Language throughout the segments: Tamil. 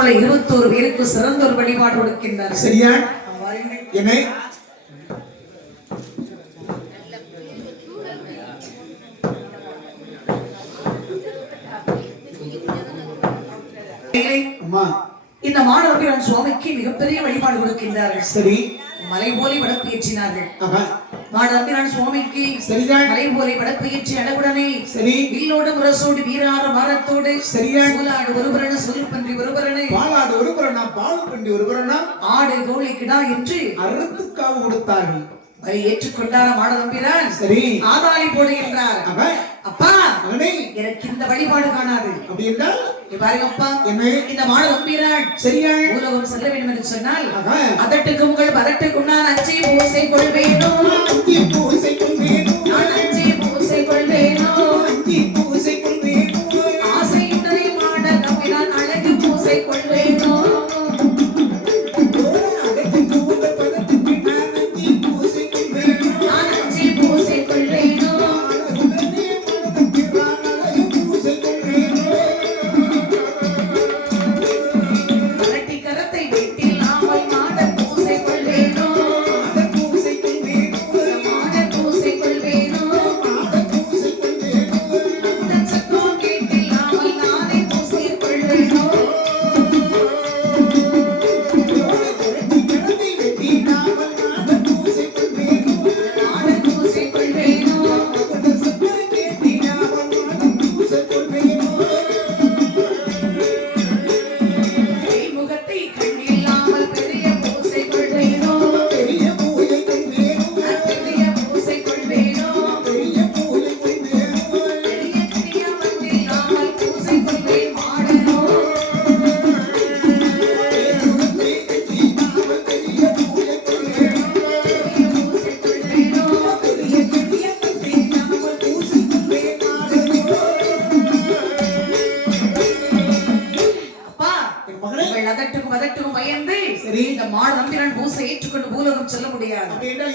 மிச்சமுள்ள 21 பேருக்கு சிறந்த ஒரு வழிபாடு கொடுக்கின்றார். சரியா? என்ன இந்த மாணவர்கள் சுவாமிக்கு மிகப்பெரிய வழிபாடு கொடுக்கின்றார்கள். சரி. மலை போலி வடப்பு ஏற்றினார்கள். மாணவர்கள் சுவாமிக்கு மலை போலி வடப்பு ஏற்றி அடகுடனே சரி வில்லோடு முரசோடு வீரார வாரத்தோடு சரியா சூலாடு ஒருவரன சொல்பன்றி ஒருவரனே பாலாடு ஒருவரனா பால் பன்றி ஒருவரனா ஆடு கோழி கிடா என்று அறுத்துக்காவு கொடுத்தார்கள். அதை ஏற்றுக்கொண்டார மாடதம்பிரான் சரி ஆதாளி போடுகின்றார். அப்பா எனக்கு இந்த வழிபாடு காணாது அப்படி என்றால் பாருங்க அப்பா, இந்த மாடதம்பிரான் சரியா உலகம் செல்ல வேண்டும் என்று சொன்னால் அதட்டுக்கு உங்கள் பதட்டுக்கும் நான் அஞ்சை பூசை கொள்வேனோ பூசை கொள்வேனோ நான் அஞ்சை பூசை கொள்வேனோ பூசை கொள்வேனோ ஆசையின்றி மாடதம்பிரான் அழகு பூசை கொள்வேனோ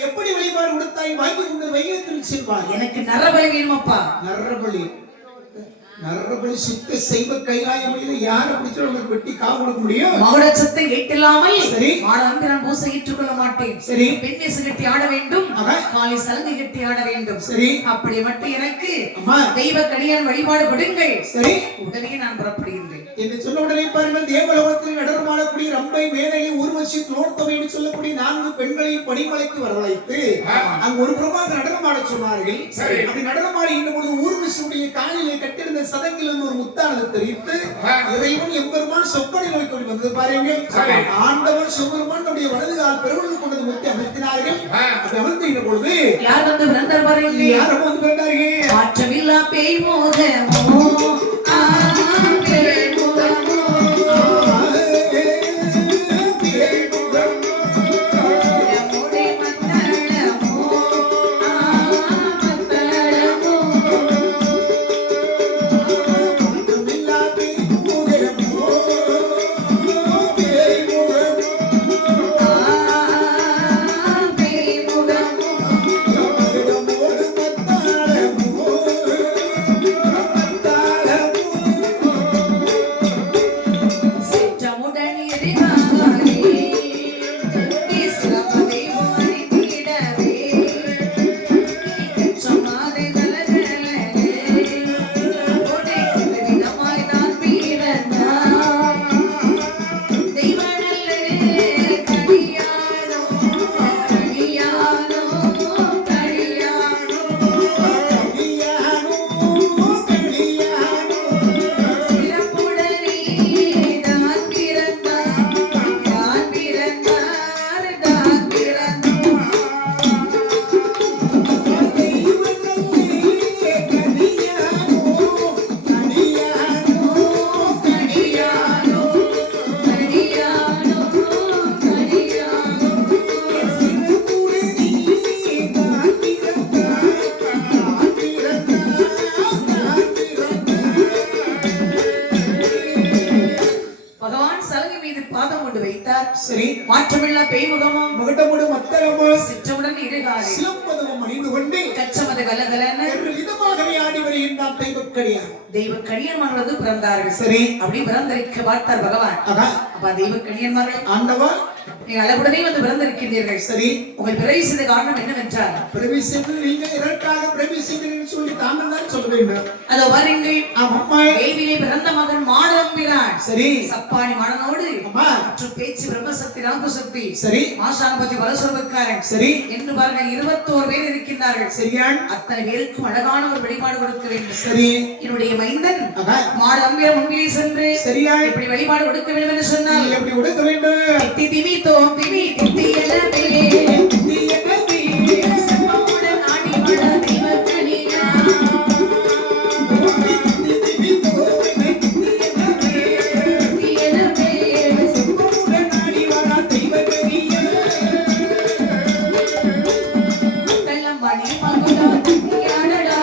எப்படி வழிபாடு கொடுத்தாய் வாங்கி கொண்டு வையத்தில் செல்வாய். எனக்கு நரபலி வேணுமப்பா. நரபலி சுத்த செய்வ கைலாயமையில யாரை பிடிச்சாலும் வெட்டி காவு கொடுக்க முடியும். மகுட சத்தம் கேட்டில்லாமல் சரி மாடதம்பி நான் பூசை ஏற்றுக்கொள்ள மாட்டேன். சரி பெண்ணேசு கட்டி ஆட வேண்டும், காலை சலங்கை கட்டி ஆட வேண்டும். சரி அப்படி மட்டும் எனக்கு தெய்வ கடியான் வழிபாடு கொடுங்கள். சரி உடனே நான் புறப்படுகின்றேன் என்று சொன்ன உடனே பாருங்கள், தேவலோகத்தில் நடனமாடக்கூடிய ரம்பை மேனகை ஊர்வசி துளோர்த்தமை என்று சொல்லக்கூடிய 4 பெண்களையும் பணிமலைக்கு வரவழைத்து அங்கு ஒரு புறமாக நடனமாட சொன்னார்கள். அப்படி நடனமாடி இந்த பொழுது ஊர்வசியுடைய காலிலே கட்டிருந்த சதங்கில் ஒரு முத்தானது தெரிவித்து இறைவன் எம்பெருமான் சொப்பனை நோய் கொண்டு வந்தது பாருங்கள். ஆண்டவன் சிவபெருமான் நம்முடைய வலது கால் பெருவழுக்கு கொண்டது முத்தி அமர்த்தினார்கள். அப்படி அமர்த்தின பொழுது யார் வந்து பிறந்தார் பாருங்கள். யார் வந்து பிறந்தார்கள்? மாற்றமில்லா பேய் மோகமோ சரி மாற்றமில்லா பேய்முகமும் முகட்டமுடு மத்தளமோ சிற்றமுடன் இருகாரி சிலம்பதமும் அணிந்து கொண்டு கச்சமத கலகலன இதமான பெருமகனை ஆடி வருகின்றான் தெய்வக்கடியார். தெய்வக்கடியன்மார்கள் வந்து பிறந்தார்கள். சரி. அப்படி பிறந்திருக்க பார்த்தார் பகவான். அப்ப தெய்வக்கடியன்மார்கள் ஆண்டவர் நீங்க அளவுடனே வந்து பிறந்திருக்கின்றீர்கள். சரி. உங்கள் பிறவி செய்த காரணம் என்னவென்றால் பிறவி செய்து நீங்கள் இரட்டாக பிறவி செய்தீர்கள் சொல்லி தாங்கள் தான் சொல்ல வேண்டும். அதோ வருங்கள். அம்மா வேள்வியிலே பிறந்த மகன் மாடம்பிரான். சரி. சப்பானி மாடனோடு அம்மா மற்றும் பேச்சு பிரம்மசக்தி ராகுசக்தி. சரி. மாசானபதி வரசுரபக்காரன். சரி. என்று பாருங்கள் 21 பேர் இருக்கின்றார்கள். சரியான். அத்தனை பேருக்கும் அழகான ஒரு வழிபாடு கொடுக்க வேண்டும். சரி. என்னுடைய மைந்தன் மாடம்பிரான் முன்பிலே சென்று சரியா எப்படி வழிபாடு கொடுக்க வேண்டும் என்று சொன்னால் எப்படி கொடுக்க வேண்டும்? திவி தோம் திவி தித்தியலவே தித்தியலவே சம்பமுடன் ஆடி வள தெய்வக்கனியா திவி தோம் தித்தியலவே தித்தியலவே சம்பமுடன் ஆடி வள தெய்வக்கனியா தல்லம் மணி மகுடா தித்தியாடடா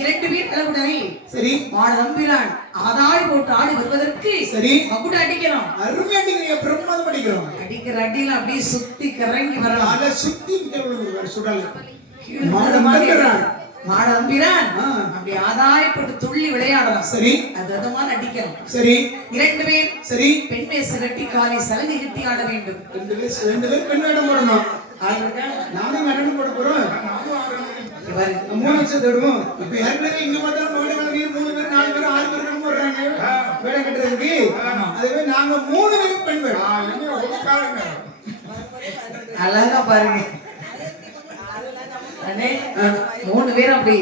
இரண்டு பேர் அளவுடனே சரி மாடம்பிரான் ஆதாரி போட்டு ஆடி வருவதற்கு சரி மகுட அடிக்கிறோம். அருமை அடிக்கிறீங்க, பிரமாதம் அடிக்கிறோம். அடிக்கிற அடியில அப்படியே சுத்தி கறங்கி வரலாம். அத சுத்தி சுடல மாடம்பிரான் அப்படி ஆதாரி போட்டு துள்ளி விளையாடலாம். சரி அது அதமான அடிக்கணும். சரி இரண்டு பேர் சரி பெண் வேஷ கட்டி காலை சலங்கை கட்டி ஆட வேண்டும். ரெண்டு பேர் பெண் வேடம் போடணும். நானும் வேடம் போட போறோம். மூணு லட்சம் தேடுவோம். இப்ப ஏற்கனவே இங்க பார்த்தாலும் மகளிர் 3 பேர் 4 பேர் 6 பேர் போடுறாங்க வேடம் கட்டுறதுக்கு. அதுவே நாங்க 3 பேர் பெண் வேடம். அழகா பாருங்க. அண்ணே 3 பேர் அப்படி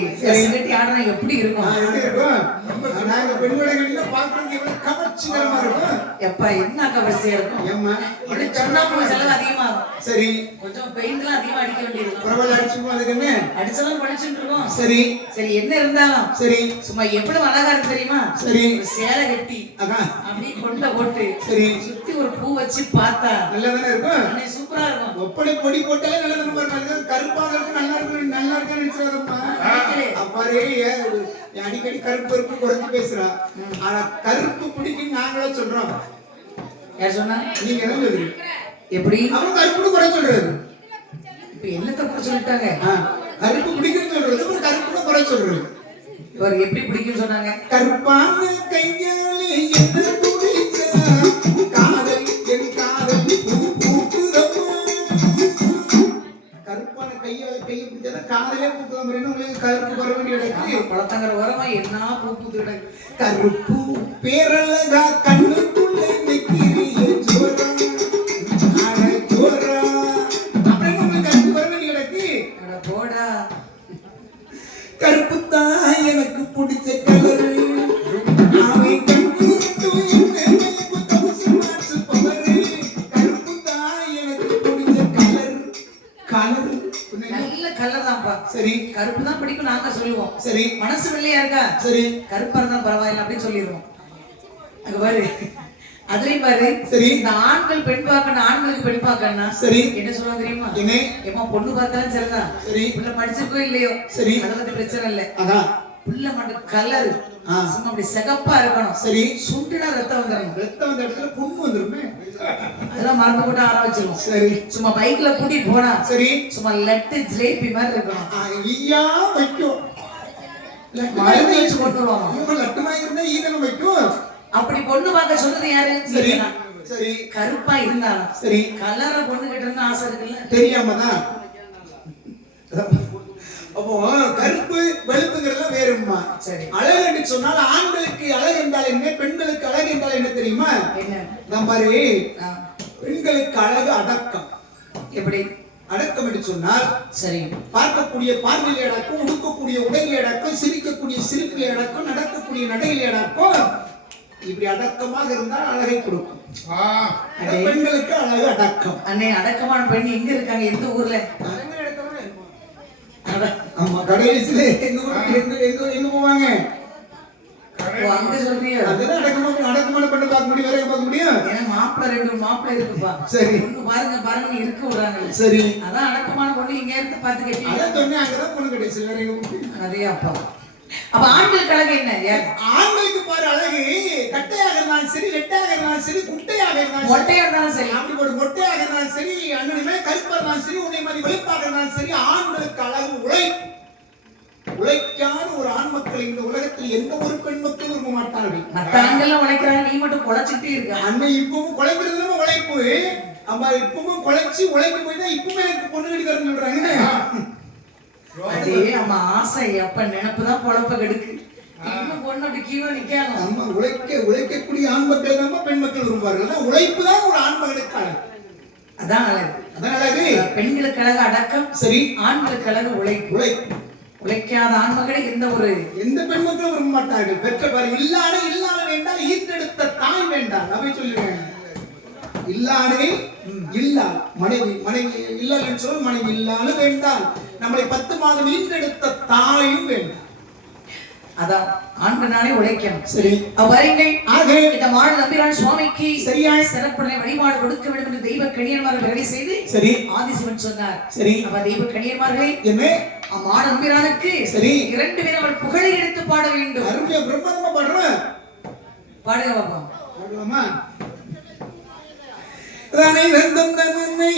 கட்டி ஆடுனா எப்படி இருக்கும்? எப்படி இருக்கும்? நாங்க பெண் வேடங்கள்ல பாக்குறது இவ்வளவு கவர்ச்சிகரமா இருக்கும். எப்பா என்ன கவர்ச்சியா இருக்கும்? ஏம்மா இது சொன்னா செலவு அதிகமாகும். சரி கொஞ்சம் பெயிண்ட்லாம் அதிகமா அடிக்க வேண்டியது. பரவாயில்ல அடிச்சுப்போம். அதுக்கு என்ன அடிச்சலாம் படிச்சுட்டு இருக்கோம். சரி சரி என்ன இருந்தாலும் சரி சும்மா எவ்வளவு அழகா இருக்கு தெரியுமா? சரி சேலை கட்டி அப்படியே கொண்ட போட்டு சரி சுத்தி ஒரு பூ வச்சு பார்த்தா நல்லா தானே இருக்கும். அண்ணே சூப்பரா இருக்கும். ஒப்படை பொடி போட்டாலே நல்லா தானே இருக்கும். கருப்பாக இருக்கு நல்லா இருக்கு நல்லா இருக்குன்னு நினைச்சதம்மா. அப்பாரே அடிக்கடி கருப்பு கருப்பு குறைஞ்சு பேசுறா. ஆனா கருப்பு பிடிக்கும் நாங்களே சொல்றோம். யார் சொன்னா? நீங்க என்ன சொல்றீங்க? எப்படி அவங்க கருப்புன்னு குறை சொல்றது? இப்ப என்னத்தை குறை சொல்லிட்டாங்க? கருப்பு பிடிக்கும்னு சொல்றது ஒரு கருப்புன்னு குறை சொல்றது. இவர் எப்படி பிடிக்கும்னு சொன்னாங்க? கருப்பான கையாலே என்ன பிடிச்ச காதல் என் காதல் பூ பூக்குதம்மா. கருப்பான கையால கையை பிடிச்சா காதலே பூக்குதம். உங்களுக்கு கருப்பு வர வேண்டிய இடத்துக்கு பழத்தங்கிற உரமா என்ன பூ பூத்து கிடக்கு. கருப்பு பேரழகா கண்ணுக்குள்ளே நிற்கிறிய ஜோரா ஜோரா அப்படியே உங்களுக்கு கருப்பு வர வேண்டிய இடத்துக்கு போடா. கருப்பு தான் எனக்கு பிடிச்ச கலரு. அவை கருப்பு தான் எனக்கு பிடிச்ச கலர். கலர் நல்ல கலர் தான்ப்பா. சரி கருப்பு தான் பிடிக்கும் நாங்க சொல்லுவோம். சரி மனசு வெள்ளையா இருக்கா? சரி கருப்பா இருந்தா பரவாயில்ல அப்படின்னு சொல்லிடுவோம். அங்க பாரு அதுலயும் பாரு சரி இந்த ஆண்கள் பெண் பார்க்கணும் ஆண்களுக்கு பெண் பார்க்கணும்னா சரி என்ன சொல்லுவாங்க தெரியுமா? என்ன ஏமா பொண்ணு பார்த்தாலும் சரிதான். சரி பிள்ளை படிச்சிருக்கோ இல்லையோ சரி அதை பத்தி பிரச்சனை இல்லை. அதான் பிள்ளை மட்டும் கலர் சும்மா அப்படி சிகப்பா இருக்கணும். சரி சுண்டுனா ரத்தம் வந்துடும். ரத்தம் வந்த இடத்துல புண்ணு வந்துருமே. அதெல்லாம் மறந்து போட்டு ஆற வச்சிருவோம். சரி சும்மா பைக்ல கூட்டிட்டு போனா சரி சும்மா லட்டு ஜிலேபி மாதிரி இருக்கணும். ஐயா வைக்கும் மருந்து வச்சு போட்டுருவாங்க. லட்டு மாதிரி இருந்தா ஈதனம் வைக்கும். அப்படி பொண்ணு பார்க்க சொன்னது யாரு? சரி சரி கருப்பா இருந்தாலும் சரி கலர பொண்ணு கிட்ட ஆசை இருக்குல்ல தெரியாம தான். அப்போ கருப்பு வெளுப்புங்கிறதுலாம் வேறுமா? சரி அழகு என்று சொன்னால் ஆண்களுக்கு அழகு என்றால் என்ன பெண்களுக்கு அழகு என்றால் என்ன தெரியுமா? என்ன நான் பாரு பெண்களுக்கு அழகு அடக்கம். எப்படி அடக்கம் என்று சொன்னால் சரி பார்க்கக்கூடிய பார்வையிலே அடக்கம், உடுக்கக்கூடிய உடையிலே அடக்கம், சிரிக்கக்கூடிய சிரிப்பிலே அடக்கம், நடக்கக்கூடிய நடையிலே அடக்கம். இப்படி அடக்கமாக இருந்தால் அழகை கொடுக்கும். பெண்களுக்கு அழகு அடக்கம். அண்ணே அடக்கமான பெண் எங்க இருக்காங்க? எந்த ஊர்ல? ஆமா, கடைசியில எங்க போவாங்க? அங்க சொல்றீங்க. அதுதான் அடக்கமான பெண்ணை பார்க்க முடியும், வேற பார்க்க முடியும். ஏன்னா மாப்பிள்ளை 2 மாப்பிள்ளை இருக்குப்பா. சரி பாருங்க இருக்க விடுறாங்க. சரி அதான் அடக்கமான பொண்ணு இங்க இருந்து பாத்து கேட்டீங்க. அதான் சொன்னேன், அங்கதான் பொண்ணு கிடைச்சு வேற எங்க? அதே அப்பா. அப்ப ஆண்களுக்கு அழகு என்ன? ஆண்களுக்கு பாரு அழகு கட்டையாக இருந்தாலும் சரி, நெட்டையாக இருந்தாலும் சரி, குட்டையாக இருந்தாலும் மொட்டையா இருந்தாலும் சரி, அப்படி ஒரு மொட்டையாக இருந்தாலும் சரி, அண்ணனுமே கருப்பா இருந்தாலும் சரி, உன்னை மாதிரி வெளுப்பாக இருந்தாலும் சரி, ஆண்களுக்கு அழகு உழைக்காத ஒரு ஆண் மக்கள் இந்த உலகத்தில் எந்த ஒரு பெண் மக்களும் விரும்ப மாட்டார்கள். மத்த ஆண்கள் உழைக்கிறாங்க, நீ மட்டும் குழைச்சிட்டே இருக்க. அண்ணன் இப்பவும் குழைக்கிறது உழைப்பு. அம்மா இப்பவும் குழைச்சி உழைக்க போய் தான் இப்பவும் எனக்கு பொண்ணு கிடைக்கிறாருன்னு சொல்றாங்க. அதே அம்மா ஆசை அப்ப நினைப்புதான் பொழப்ப கெடுக்கு. இன்னும் பொண்ணு அப்படி கீழே நிக்காங்க. அம்மா உழைக்கக்கூடிய ஆண் மக்கள் தான் பெண் மக்கள் விரும்புவார்கள். உழைப்பு தான் ஒரு ஆண் மகளுக்கு அழகு. அதான் அழகு. பெண்களுக்கு அழகு அடக்கம், சரி. ஆண்களுக்கு அழகு உழைப்பு. உழைக்காத ஆண் மகளை எந்த பெண் மக்களும் விரும்ப மாட்டார்கள். பெற்ற பாரு இல்லாத வேண்டாம், ஈர்த்தெடுத்த தாய் வேண்டாம். அவை சொல்லுவேன், இல்லாதே இல்லா மனைவி இல்லைன்னு சொல்ல, மனைவி இல்லாத வேண்டாம், நம்மளை 10 மாதம் ஈர்த்தெடுத்த தாயும் வேண்டாம். அதான் ஆண்களானே உழைக்கணும். சரி அவரீங்கள் ஆக இந்த மாடு நம்பிரான் சுவாமிக்கு சரியான சிறப்புடைய வழிபாடு கொடுக்க வேண்டும் என்று தெய்வ கணியன்மார்கள் நிறைவு செய்து சரி ஆதிசிவன் சொன்னார். சரி அப்ப தெய்வ கணியன்மார்களே என்ன மாடு நம்பிரானுக்கு சரி 2 பேரும் அவர் புகழை எடுத்து பாட வேண்டும். அருமையா பிரம்மாண்டமா பாடுறேன், பாடுங்க பாப்பா. பாடலாமா? ராணி வெந்தம் தன்னை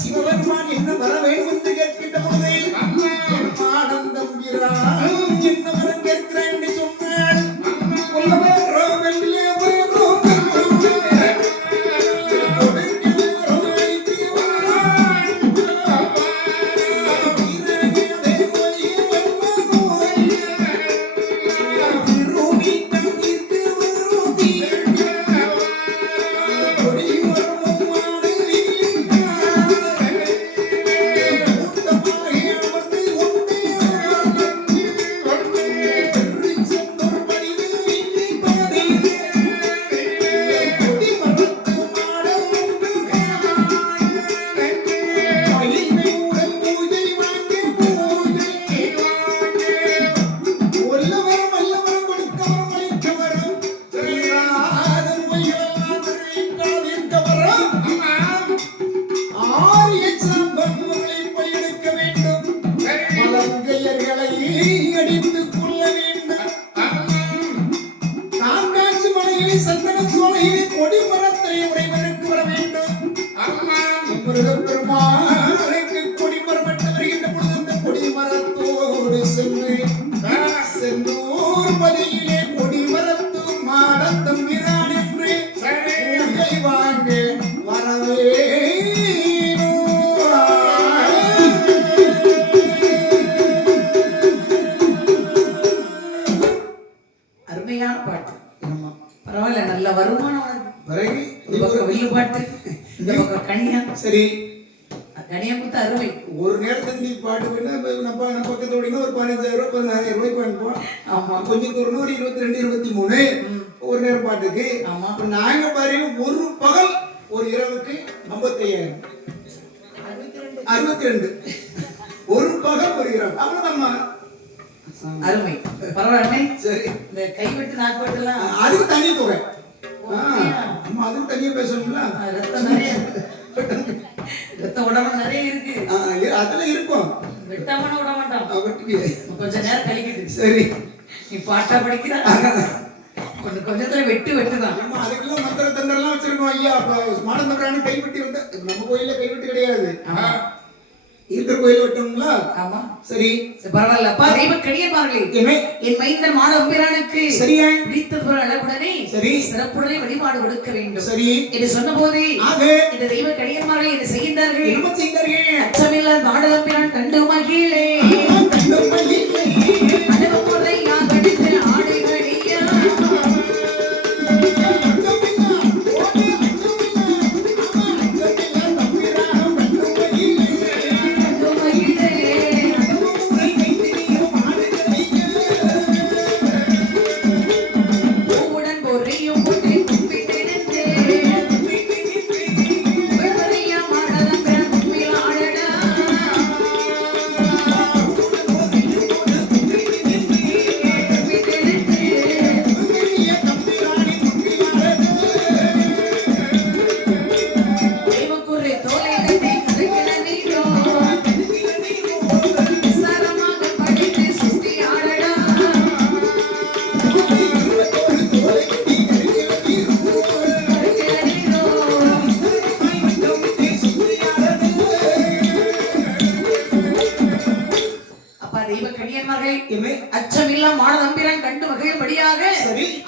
சிவபெருமான் என்ன வர வேண்டும் என்று கேட்கின்ற பொழுது என்ன வரம் கேட்கிறேன் என்று சொன்னார். சரி கனியா முத்து அருமை. ஒரு நேரத்துக்கு நீ பாட்டு பண்ண நம்ம பக்கத்தோட ஒரு 15,000 16,000 ரூபாய்க்கு வாங்கிப்போம். ஆமா கொஞ்சம் தூரம் ஒரு 22 23 ஒரு நேரம் பாட்டுக்கு. ஆமா. அப்ப நாங்க பாரு ஒரு பகல் ஒரு இரவுக்கு 55,000 62 ஒரு பகல் ஒரு இரவு அவ்வளவுதாம்மா. அருமை பரவாயில்லை. சரி இந்த கைவிட்டு நாட்பட்டு எல்லாம் அதுக்கு தனி தொகை. அம்மா அதுக்கு தனியா பேசணும்ல. ரத்தம் நிறைய ரத்த உடம்பு நிறைய இருக்கு. அதெல்லாம் இருக்கும். வெட்டாமன விட மாட்டான். வெட்டுவியே. கொஞ்சம் நேரம் கழிக்கிட்டு. சரி நீ பாட்டா படிக்கிறா கொஞ்சத்துல வெட்டுதான். நம்ம அதுக்கெல்லாம் மந்திர தந்திரம்லாம் வச்சிருக்கோம் ஐயா. மாடந்தபுராணி கைவிட்டி வந்து நம்ம கோயில்ல கைவிட்டி கிடையாது. இருக்கிற கோயில் வெட்டணுங்களா? ஆமா சரி பரவாயில்ல. அப்பா தெய்வ கடியமார்களே, என் மைந்தன் மாடம்பிரானுக்கு சரியா பிடித்தது ஒரு அளவுடனே சரி சிறப்புடனே வழிபாடு கொடுக்க வேண்டும். சரி என்று சொன்ன போது ஆக இந்த தெய்வ கடியமார்கள் என்ன செய்கின்றார்கள்? என்ன செய்தார்கள்? அச்சமில்லாத மாடம்பிரான் கண்டு மகிழே அனுபவமுறை நான் படித்து ஆடுகடியா அச்சமில்லா மாடதம்பிரான் கண்டு மகிழும்படியாக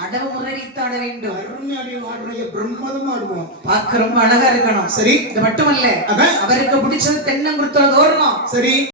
அடவு முறைத்தாட வேண்டும். பிரம்மதமா ஆடுவோம். பார்க்க ரொம்ப அழகா இருக்கணும். சரி இது மட்டுமல்ல, அவருக்கு பிடிச்சது தென்னங்குருத்தோட தோரணம். சரி